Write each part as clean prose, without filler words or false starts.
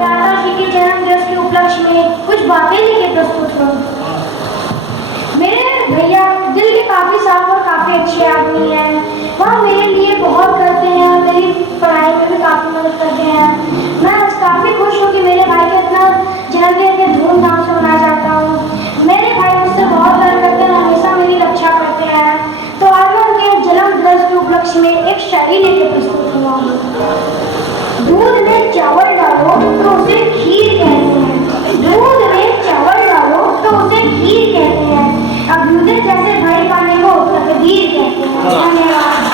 माता जी के जन्म दिवस के उपलक्ष्य में कुछ बातें लेके प्रस्तुत हूँ। मेरे भैया दिल के काफ़ी साफ और काफ़ी अच्छे आदमी हैं। वह मेरे लिए बहुत करते हैं और मेरी पढ़ाई में भी काफ़ी मदद करते हैं। मैं आज काफ़ी खुश हूँ कि मेरे भाई का इतना जन्मदिन इतने धूमधाम से मनाया जाता हूँ। मेरे भाई मुझसे बहुत प्यार करते हैं, हमेशा मेरी रक्षा करते हैं। तो आज मैं उनके जन्म दिवस के उपलक्ष्य में एक शायरी लेके प्रस्तुत हुआ हूँ। दूध में चावल डालो तो उसे खीर कहते हैं। दूध में चावल डालो तो उसे खीर कहते हैं। अभ्युदय जैसे भाई पाने को तकदीर कहते हैं। धन्यवाद।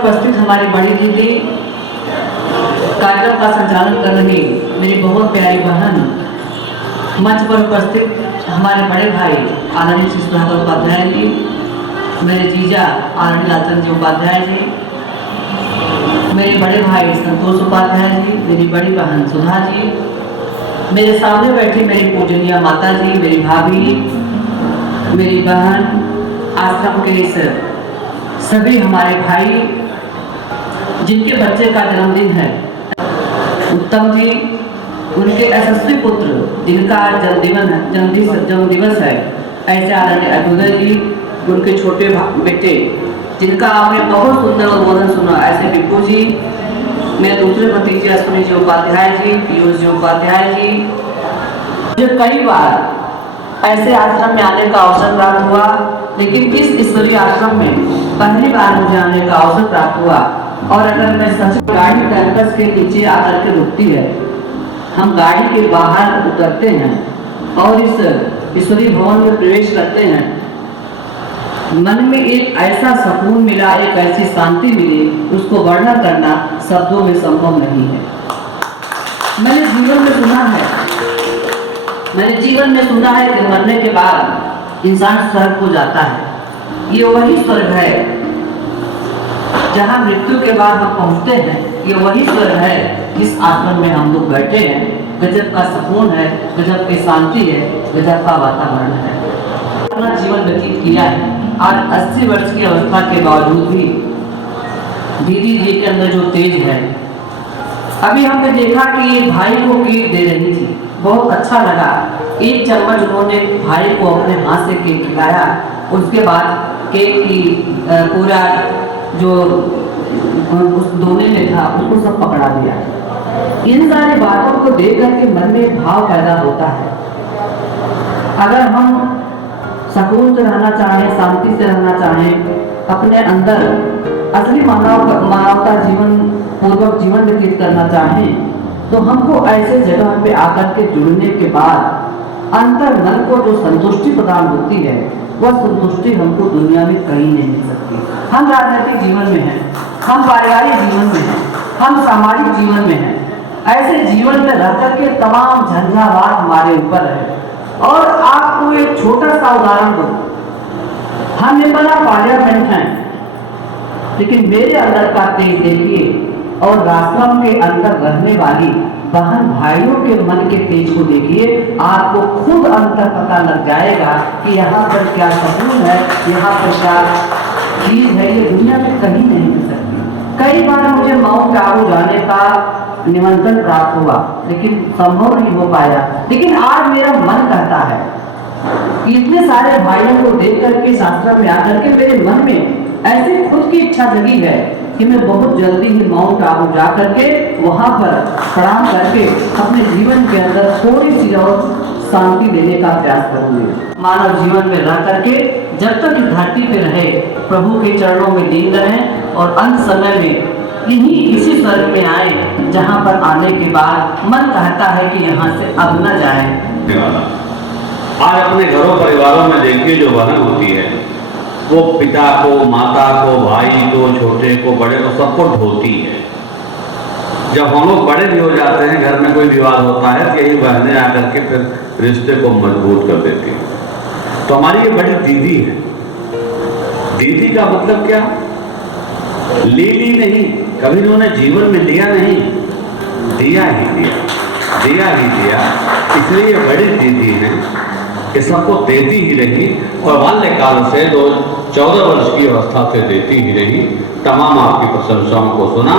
उपस्थित हमारी बड़ी दीदी, कार्यक्रम का संचालन कर रही मेरी बहुत प्यारी बहन, मंच पर उपस्थित हमारे बड़े भाई आदरणीय श्री सुधाकर उपाध्याय जी, मेरे जीजा आदरणीय लालचंद जी उपाध्याय जी, मेरे बड़े भाई संतोष उपाध्याय जी, मेरी बड़ी बहन सुधा जी, मेरे सामने बैठी मेरी पूजनीय माता जी, मेरी भाभी, मेरी बहन, आश्रम के इस सभी हमारे भाई जिनके बच्चे का जन्मदिन है, उत्तम जी, उनके यशस्वी पुत्र जिनका आज जन्म दिवस है, ऐसे आदरणीय अभ्युदय जी, उनके छोटे बेटे जिनका आपने बहुत सुंदर उद्बोधन सुना, ऐसे बिप्पू जी, मेरे दूसरे भतीजे अश्विनी जी उपाध्याय जी, पीयूष जी उपाध्याय जी। मुझे कई बार ऐसे आश्रम में आने का अवसर प्राप्त हुआ, लेकिन इस ईश्वरीय आश्रम में पहली बार मुझे आने का अवसर प्राप्त हुआ। और अगर मैं सच गाड़ी कैंपस के नीचे आकर के रुकती है, हम गाड़ी के बाहर उतरते हैं और इस ईश्वरीय भवन में प्रवेश करते हैं, मन में एक ऐसा सुकून मिला, एक ऐसी शांति मिली, उसको वर्णन करना शब्दों में संभव नहीं है। मैंने जीवन में सुना है कि मरने के बाद इंसान स्वर्ग को जाता है। ये वही स्वर्ग है जहाँ मृत्यु के बाद हम पहुँचते हैं। ये वही स्वर्ग है जिस आश्रम में हम लोग बैठे हैं। गजब का सुकून है, गजब की शांति है, गजब का वातावरण है। अपना जीवन व्यतीत किया है। आज 80 वर्ष की अवस्था के बावजूद भी दीदी जी के अंदर जो तेज है, अभी हमने देखा कि ये भाई को केक दे रही थी, बहुत अच्छा लगा। एक चम्मच उन्होंने भाई को अपने हाथ से केक खिलाया, उसके बाद केक की पूरा जो उस दोने में था उसको सब पकड़ा दिया। इन सारी बातों को देख करके मन में भाव पैदा होता है। अगर हम सुकून से रहना चाहें, शांति से रहना चाहें, अपने अंदर असली मानवता जीवन पूर्वक जीवन व्यतीत करना चाहें, तो हमको ऐसे जगह पे आकर के जुड़ने के बाद अंतर मन को जो संतुष्टि प्रदान होती है, वह संतुष्टि हमको दुनिया में कहीं नहीं मिल सकती। हम राजनीतिक जीवन में हैं, हम पारिवारिक जीवन में हैं, हम सामाजिक जीवन में हैं। ऐसे जीवन में रह करके तमाम झंझावात हमारे ऊपर है। और आपको एक छोटा सा उदाहरण दो, हम ये बड़ा पार्लियामेंट हैं, लेकिन मेरे अंदर का तेज देखिए और आश्रम के अंदर रहने वाली बहन भाइयों के मन के तेज को देखिए, आपको खुद अंतर पता लग जाएगा कि यहाँ पर क्या सुकून है, यहाँ पर क्या चीज है, ये दुनिया में कहीं नहीं मिल सकती। कई बार मुझे माउंट आबू जाने का निमंत्रण प्राप्त हुआ, लेकिन संभव नहीं हो पाया। लेकिन आज मेरा मन कहता है, इतने सारे भाइयों को देख करके, आश्रम में आकर के मेरे मन में ऐसी खुद की इच्छा जगी है कि मैं बहुत जल्दी ही माउंट आबू जा करके वहाँ पर प्रणाम करके अपने जीवन के अंदर थोड़ी सी और शांति देने का प्रयास करूंगी। मानव जीवन में रह करके जब तक इस धरती पे रहे, प्रभु के चरणों में लीन रहें और अंत समय में इसी स्वर्ग में आए जहाँ पर आने के बाद मन कहता है कि यहाँ से अब न जाए। आज अपने घरों परिवारों में देखिए, जो बहन होती है वो पिता को, माता को, भाई को, छोटे को, बड़े को, सबको ढोती है। जब हम लोग बड़े भी हो जाते हैं, घर में कोई विवाद होता है, तो यही बहनें आकर के फिर रिश्ते को मजबूत कर देती हैं। तो हमारी ये बड़ी दीदी है। दीदी का मतलब क्या? ली नहीं, कभी इन्होंने जीवन में लिया नहीं, दिया ही दिया। इसलिए ये बड़ी दीदी है कि सबको देती ही रही, और बाल्यकाल से 14 वर्ष की अवस्था से देती ही रही। तमाम आपकी प्रशंसाओं को सुना,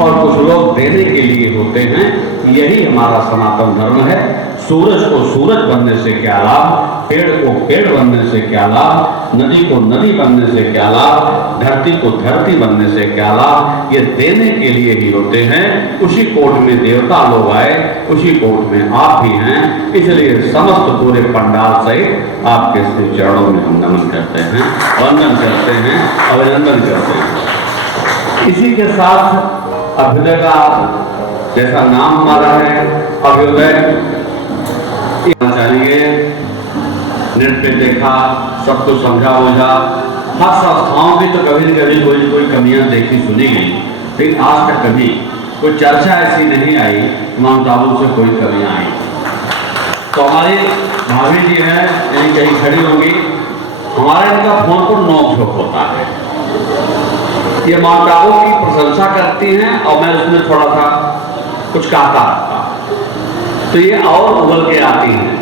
और कुछ लोग देने के लिए होते हैं। यही हमारा सनातन धर्म है। सूरज को सूरज बनने से क्या लाभ, पेड़ को पेड़ बनने से क्या लाभ, नदी को नदी बनने से क्या लाभ, धरती को धरती बनने से क्या लाभ। ये देने के लिए ही होते हैं। उसी कोट में देवता लोग आए, उसी कोट में आप भी हैं। इसलिए समस्त पूरे पंडाल सहित आपके श्री चरणों में हम नमन करते हैं, वंदन करते हैं, अभिनंदन करते हैं। इसी के साथ अभ्युदय का जैसा नाम हमारा है, अभ्युदय चाहिए। नेट पे देखा, सब कुछ समझा बुझा। हर संस्थाओं की तो कभी न कभी कोई कमियां देखी सुनी गई, लेकिन आज तक कभी कोई चर्चा ऐसी नहीं आई माउंट आबू से कोई कमियां आई। तो हमारी भाभी जी हैं, यही कहीं खड़ी होंगी, हमारा इनका फोन पर नोक झोंक होता है। ये माउंट आबू की प्रशंसा करती हैं और मैं उसमें थोड़ा सा कुछ कहता रहता, तो ये और उबल के आती हैं।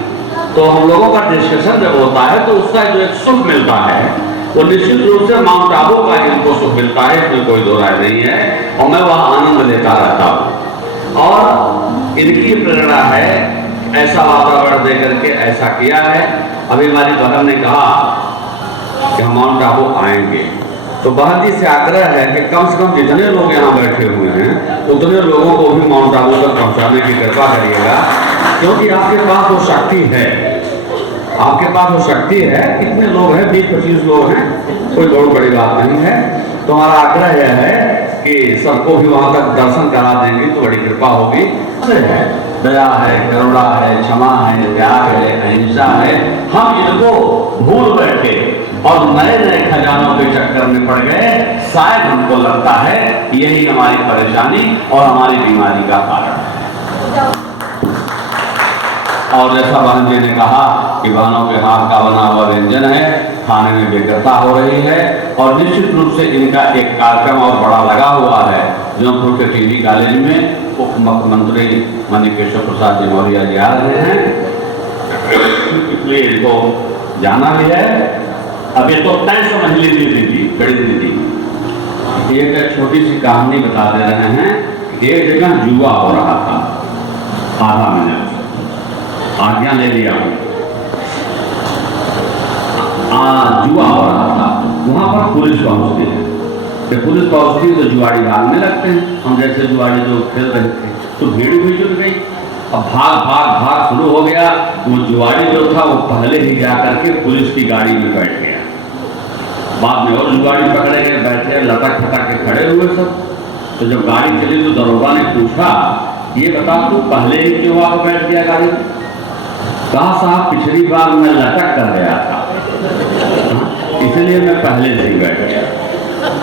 तो हम लोगों का डिस्कशन जब होता है तो उसका जो एक सुख मिलता है वो निश्चित रूप से माउंट आबू का इनको सुख मिलता है, इसमें कोई दो राय नहीं है, और मैं वह आनंद लेता रहता हूँ। और इनकी प्रेरणा है, ऐसा वातावरण दे करके ऐसा किया है। अभी हमारी बहन ने कहा कि हम माउंट आबू आएंगे, तो बहन जी से आग्रह है कि कम से कम जितने लोग यहाँ बैठे हुए हैं उतने लोगों को भी माउंट आबू तक पहुँचाने की कृपा करिएगा, क्योंकि आपके पास वो शक्ति है। आपके पास वो शक्ति है। कितने लोग हैं? 20-25 लोग हैं, कोई बहुत बड़ी बात नहीं है। तो हमारा आग्रह यह है कि सबको भी वहाँ तक दर्शन करा देंगे तो बड़ी कृपा होगी। दया है, करुणा है, क्षमा है, त्याग है, अहिंसा है। हम इनको भूल बैठे और नए नए खजानों के चक्कर में पड़ गए। शायद हमको लगता है यही हमारी परेशानी और हमारी बीमारी का कारण है। और जैसा बहन जी ने कहा कि बहनों के हाथ का बना हुआ व्यंजन है, खाने में बेकरता हो रही है, और निश्चित रूप से इनका एक कार्यक्रम और बड़ा लगा हुआ है जौनपुर के टीडी कॉलेज में। उप मुख्यमंत्री माननीय केशव प्रसाद जी मौर्य जी आ रहे हैं, इसलिए इनको जाना भी है। अब ये तो तय समझ लीजिए दीदी, बड़ी दीदी, एक छोटी सी कहानी बता दे रहे हैं। एक जगह जुआ हो रहा था, आधा मिनट आज्ञा ले लिया, जुआ हो रहा था। वहां पर पुलिस पहुंचती है। जब पुलिस पहुंचती है तो जुआड़ी भागने लगते हैं। हम जैसे जुआड़ी जो खेल रहे थे तो भीड़ भी जुट गई। अब भाग शुरू हो गया। वो जुआड़ी जो था वो पहले ही जाकर के पुलिस की गाड़ी में बैठ गया। बाद में और जुआड़ी पकड़े गए, बैठे लटक फटक के खड़े हुए सब। तो जब गाड़ी चली तो दरोगा ने पूछा, ये बता तू पहले ही क्यों आकर बैठ गया गाड़ी? कहा साहब पिछली बार मैं लटक कर गया था, इसलिए मैं पहले से ही बैठ गया।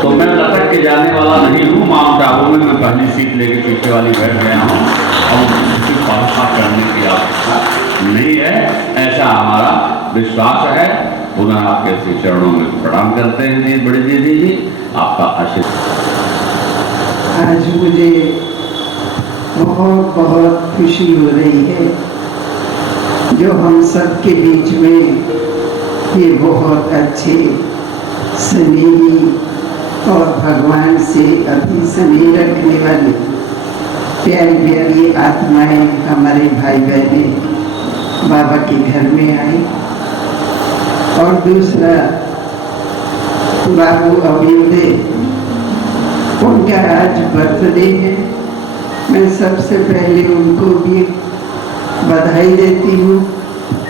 तो मैं लटक के जाने वाला नहीं हूँ। माउंट आबू में मैं पहली सीट लेके पीछे वाली बैठ गया हूँ और किसी पालसा करने की आवश्यकता नहीं है। ऐसा हमारा विश्वास है। पुनः आपके श्री चरणों में प्रणाम करते हैं जी, बड़ी दीदी जी, आपका आशीर्वाद। आज मुझे बहुत बहुत खुशी हो रही है जो हम सब के बीच में ये बहुत अच्छे स्नेही और भगवान से अति स्नेह रखने वाले प्यारी प्यारी आत्माएं हमारे भाई बहने बाबा के घर में आई। और दूसरा बाबू अभ्युदय, उनका आज बर्थडे है। मैं सबसे पहले उनको भी बधाई देती हूँ।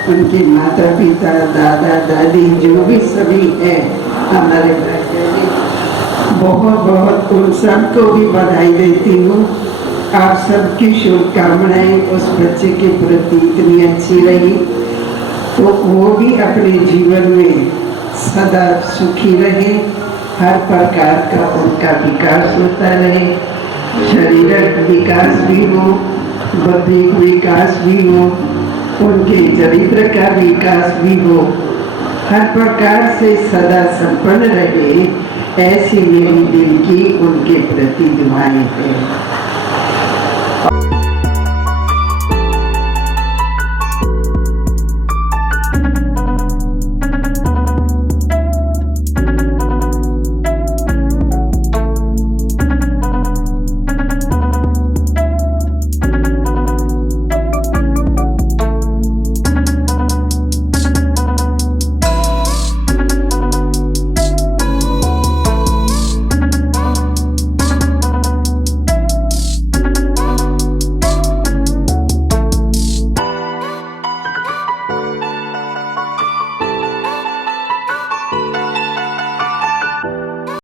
उनके माता पिता, दादा दादी, जो भी सभी हैं हमारे भाई बहने, बहुत बहुत उन सबको भी बधाई देती हूँ। आप सबकी शुभकामनाएं उस बच्चे के प्रति इतनी अच्छी रही तो वो भी अपने जीवन में सदा सुखी रहे, हर प्रकार का उनका विकास होता रहे, शारीरिक विकास भी हो, बौद्धिक विकास भी हो, उनके चरित्र का विकास भी हो, हर प्रकार से सदा संपन्न रहे, ऐसी मेरी दिल की उनके प्रति दुआएं हैं।